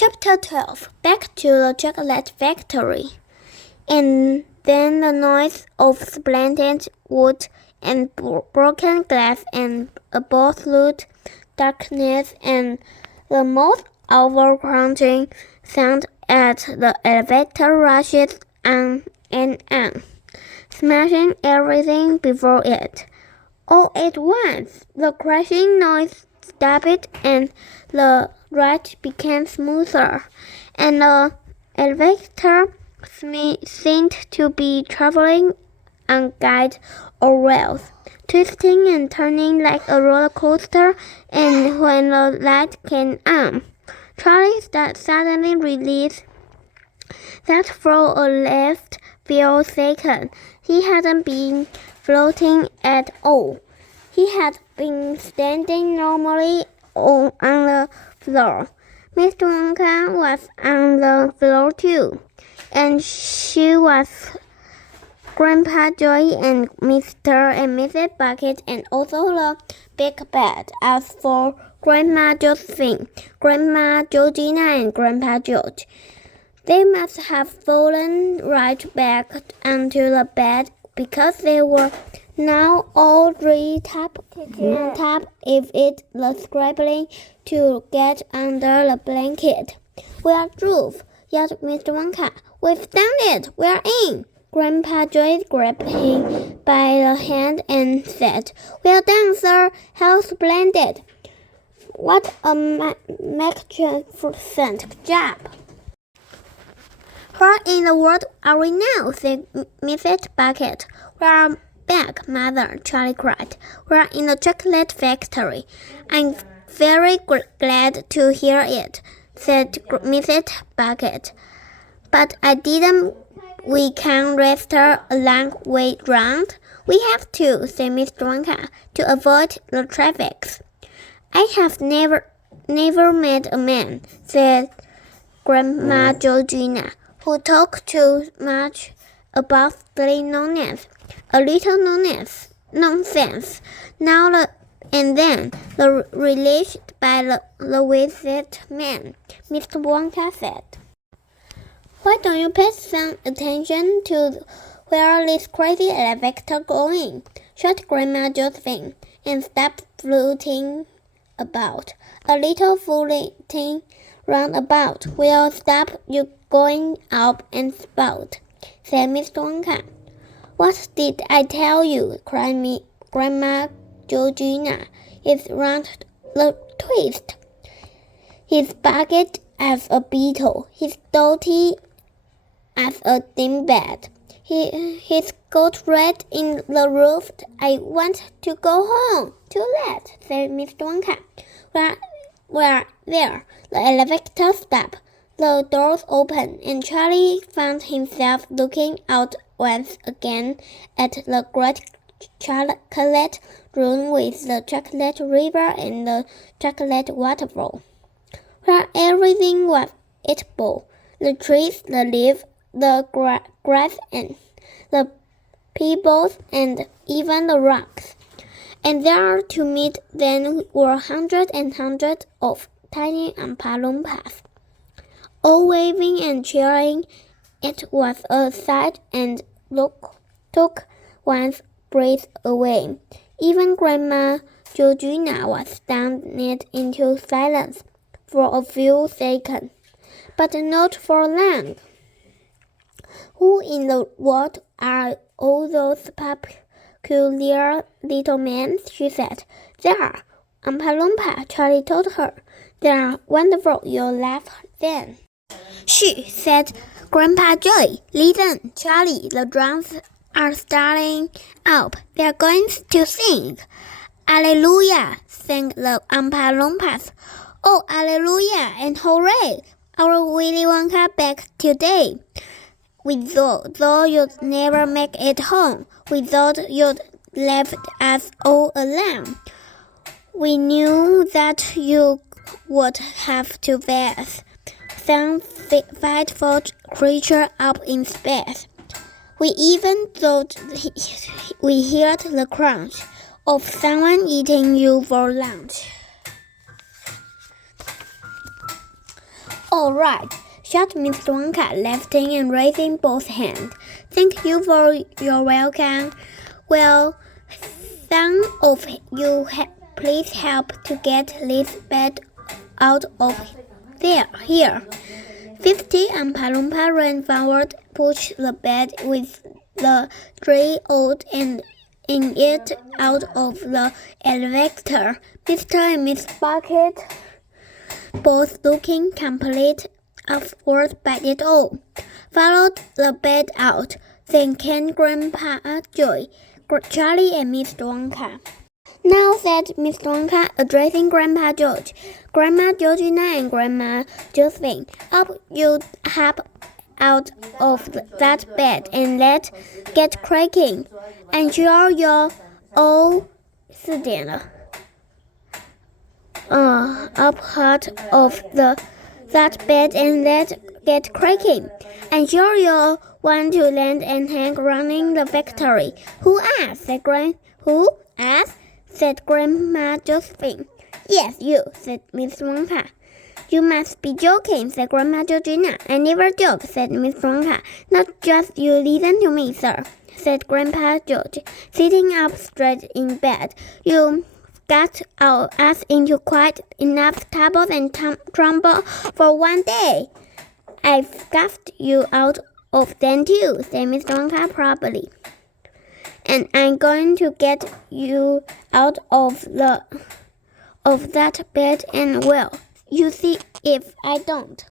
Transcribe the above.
Chapter 12. Back to the chocolate factory. And then the noise of splintered wood and broken glass and absolute darkness and the most overcrunching sound as the elevator rushes on and on, smashing everything before it. All at once, the crashing noise stopped and the ride became smoother, and the elevator seemed to be traveling on guide or rails, twisting and turning like a roller coaster. And when the light came on, Charlie suddenly realized that for a last few seconds he hadn't been floating at all. He had been standing normally on the floor. Mr. Wonka was on the floor too, and she was Grandpa Joey and Mr. and Mrs. Bucket, and also the big bed. As for Grandma Josephine, Grandma Georgina, and Grandpa George, they must have fallen right back onto the bed because they were now all three on top of it, scrambling to get under the blanket. "We are through," yelled Mr. Wonka. "We've done it! We're in!" Grandpa Joy grabbed him by the hand and said, "Well done, sir! How splendid! What a magnificent job!" "Where in the world are we now?" said Mrs. Bucket. "We're back, Mother," Charlie cried. "We're in the chocolate factory." "I'm very glad to hear it," said Mrs. Bucket. "But we can rest her a long way round." "We have to," said Mr. Wonka, "to avoid the traffic." "I have never met a man," said Grandma Georgina, "who talked too much about silly nonsense. A little nonsense now and then, released by the wizard man," Mr. Wonka said. "Why don't you pay some attention to where this crazy elevator going?" shouted Grandma Josephine, "and stop floating about. A little floating round about will stop you going up and spout," said Mr. Wonka. "What did I tell you?" cried Grandma Georgina. "It's round the twist. His bucket as a beetle, his dotty as a dingbat. He's got red in the roof. I want to go home." "Too late," said Mr. Wonka. We're there. The elevator stopped. The doors opened, and Charlie found himself looking out once again at the great chocolate room with the chocolate river and the chocolate waterfall, where everything was eatable: the trees, the leaves, the grass, and the pebbles, and even the rocks. And there to meet them were hundreds and hundreds of tiny Oompa Loompas, all waving and cheering. It was a sight and took one's breath away. Even Grandma Georgina was stunned into silence for a few seconds, but not for long. "Who in the world are all those peculiar little men?" she said. "They're Oompa Loompa," Charlie told her. "They're wonderful. You'll laugh then." "Shh," said Grandpa Joy. "Listen, Charlie, the drums are starting up. They're going to sing." "Alleluia," sang the Oompa Loompas. "Oh, alleluia and hooray! Our Willy Wonka back today. We thought you'd never make it home. We thought you'd left us all alone. We knew that you would have to face some frightful creature up in space. We even thought we heard the crunch of someone eating you for lunch." "All right," shouted Mr. Wonka, lifting and raising both hands. "Thank you for your welcome. Will some of you please help to get this bed out of here?" 50 Oompa Loompa ran forward, pushed the bed with the tray old and in it out of the elevator. Mr. and Miss Bucket, both looking complete awkward by it all, followed the bed out. Then came Grandpa Joy, Charlie, and Mr. Wonka. "Now," said Mr. Wonka, addressing Grandpa George, Grandma Georgina, and Grandma Josephine, "up you hop out of that bed and let's get cracking. I'm sure you're all 4点了。Up out of that bed and let's get cracking. I'm sure you'll want to land and hang running the factory." "Who asked?" "Who asked?" said Grandma Josephine. "Yes, you," said Miss Wonka. "You must be joking," said Grandma Georgina. "I never joke," said Miss Wonka. "Not just you. Listen to me, sir," said Grandpa George, sitting up straight in bed. "You got us into quite enough trouble and trouble for one day." "I've scuffed you out of them too," said Miss Wonka proudly. "And I'm going to get you out of that bed and well, you see if I don't."